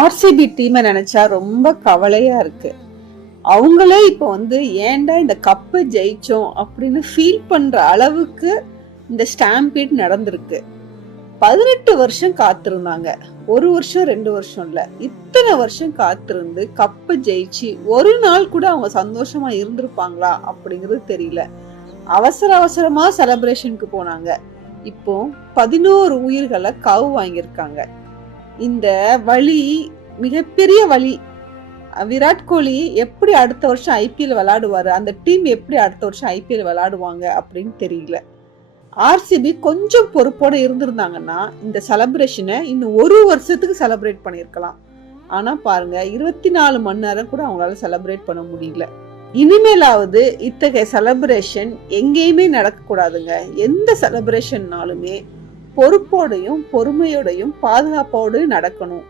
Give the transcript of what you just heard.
RCB டீமை நினைச்சா ரொம்ப கவலையா இருக்கு. அவங்களே இப்ப ஏன்டா இந்த கப்பை ஜெயிச்சோம் அப்படின்னு ஃபீல் பண்ற அளவுக்கு இந்த ஸ்டாம்பீட் நடந்திருக்கு. 18 வருஷம் காத்திருந்தாங்க. 1 வருஷம் 2 வருஷம் இல்ல, இத்தனை வருஷம் காத்திருந்து கப்பை ஜெயிச்சு ஒரு நாள் கூட அவங்க சந்தோஷமா இருந்திருப்பாங்களா அப்படிங்கிறது தெரியல. அவசர அவசரமா செலிப்ரேஷனுக்கு போனாங்க. இப்போ 11 உயிர்களை காவு வாங்கியிருக்காங்க. இந்த வழி மிகப்பெரிய வழி. விராட் கோலி எப்படி அடுத்த வருஷம் ஐபிஎல் விளையாடுவாரு, அந்த டீம் எப்படி அடுத்த வருஷம் ஐபிஎல் விளையாடுவாங்க அப்படின்னு தெரியல. ஆர்சிபி கொஞ்சம் பொறுப்போட இருந்திருந்தாங்கன்னா இந்த செலிப்ரேஷனை இன்னும் 1 வருஷத்துக்கு செலிப்ரேட் பண்ணிருக்கலாம். ஆனா பாருங்க, 24 மணி நேரம் கூட அவங்களால செலிப்ரேட் பண்ண முடியல. இனிமேலாவது இத்தகைய செலிப்ரேஷன் எங்கேயுமே நடக்க கூடாதுங்க. எந்த செலிப்ரேஷன்னாலுமே பொறுப்போடையும் பொறுமையோடையும் பாதுகாப்போடையும் நடக்கணும்.